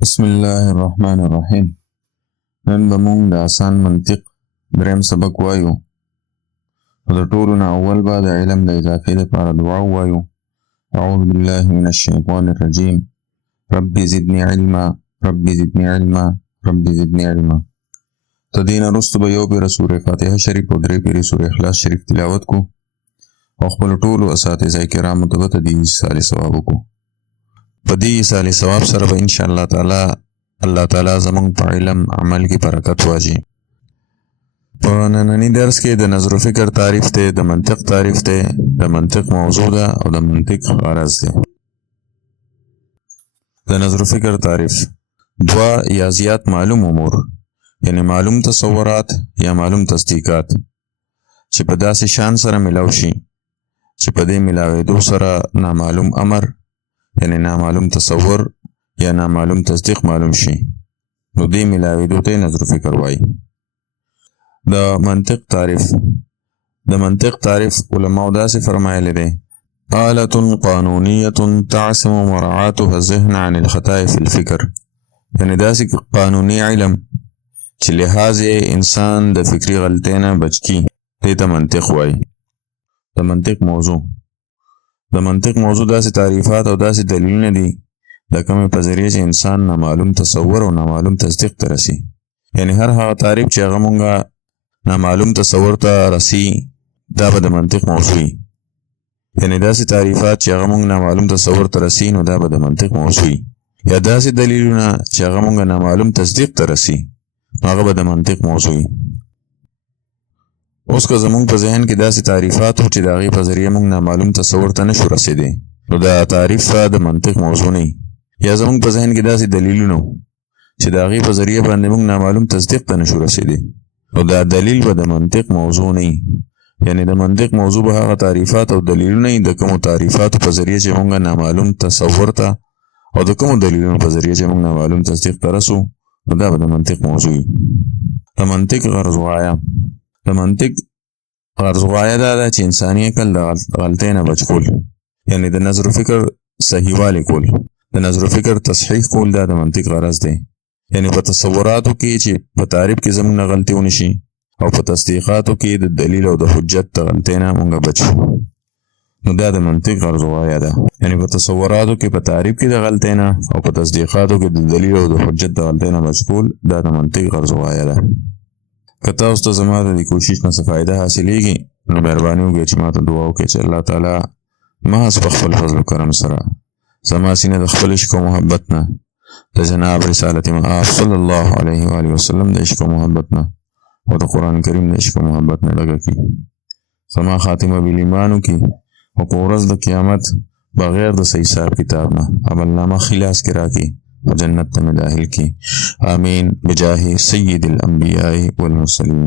بسم الله الرحمن الرحيم. نن به مونږ د آسان منطق دریم سبق وایو. د ټولو نه اول به د علم د اضافې لپاره دعا ووایو. اعوذ بالله من الشیطان الرجیم. رب زدنی علما، رب زدنی علما، رب زدنی علما. تدین وروسته به یو پیره سورې فاتحه شریف او درې پیرې سورې اخلاص شریف تلاوت کو او خپلو ټولو اساتذه کرامو ته به تدین صالح ثواب وکړو. په دې صالح ثواب سره به انشاءالله تعالی زمونږ په علم عمل کې برکت واچي. په ننني درس کې د نظر و فکر تعریف دی، د منطق تعریف دی، د منطق موضوع ده او د منطق غرض دی. د نظر و فکر تعریف: دوه یا زیات معلوم امور، یعنی معلوم تصورات یا معلوم تصدیقات چې په داسې شان سره ملاو شي چې په دې ملاوېدو سره نامعلوم امر یعنی نامعلوم تصور یا نامعلوم تصدیق معلوم شي، نو دې ملاوېدو ته نظر و فکر وایي. د منطق تعریف علماء داسې فرمایلی دی: آلة قانونية تعصم مراعاتها الذهن عن الخطأ في الفکر، یعنی داسې قانوني علم چې لحاظ انسان د فکری غلطۍ نه بچ کی، دې ته منطق وایي. د منطق موضوع داسې تعریفات او داسې دلیلونه دي د کومې په ذریعه چې انسان نامعلوم تصور او نامعلوم تصدیق ته رسي. یعنی هر هغه تعریف چې هغه مونږه نامعلوم تصور ته رسي دا به د منطق موضوع وي. یعنی داسې تعریفات چې هغه مونږ نامعلوم تصور ته رسي نو دا به د منطق موضوع وي. یا داسې دلیلونه چې هغه مونږه نامعلوم تصدیق ته رسي نو هغه به د منطق موضوع وي. اوس که زمونږ په ذهن کې داسې تعریفات وو چې د هغې په ذریعه مونږ نامعلوم تصور ته نشو رسېدی نو دا تعریف د منطق موضوع نه وي. یا زمونږ په ذهن کې داسې دلیلونه وو چې د هغې په ذریعه باندې مونږ نامعلوم تصدیق ته نشو رسېدی نو دا دلیل به د منطق موضوع نه وي. یعنی د منطق موضوع به هغه تعریفات او دلیلونه وي د کومو تعریفاتو په ذریعه چې مونږ نامعلوم تصور ته او د کومو دلیلونو په ذریعه چې مونږ نامعلوم تصدیق ته رسو نو دا به د منطق موضوع وي. د منطق غرض غایه دا ده چې انساني عقل د غلطۍ نه بچ کول، یعنی د نظر و فکر صحیحوالی کول، د نظر و فکر تصحیح کول دا د منطق غرض دی. یعنی په تصوراتو کې چې په تعریف کې زموږ نه غلطي ونشي او په تصدیقاتو کې د دلیل او د حجت د غلطۍ نه مونږ بچو، نو دا د منطق غرض غایه ده. یعنی په تصوراتو کې په تعریف کې د غلطۍ نه او په تصدیقاتو کې د دلیل او د حجت د غلطۍ نه بچ کول دا د منطق غرض غایه ده. که تاسو ته زما د دې کوشش نه څه فایده حاصلیږي نو مهرباني وکړئ چې ما ته دعا وکړئ چې الله تعالی محض په خپل فضل و کرم سره زما سینه د خپل عشق او محبت نه د جناب رسالت مآب صلی الله علیه و آله وسلم د عشق او محبت نه او د قرآن کریم د عشق او محبت نه ډکه کړي. زما خاتمه بالایمان وکړي او په ورځ د قیامت بغیر د صحیح حساب کتاب نه عملنامه خلاص کې راکړي و جنت ته مې داخل کړي. آمین بجاه سید الانبیاء والمرسلین.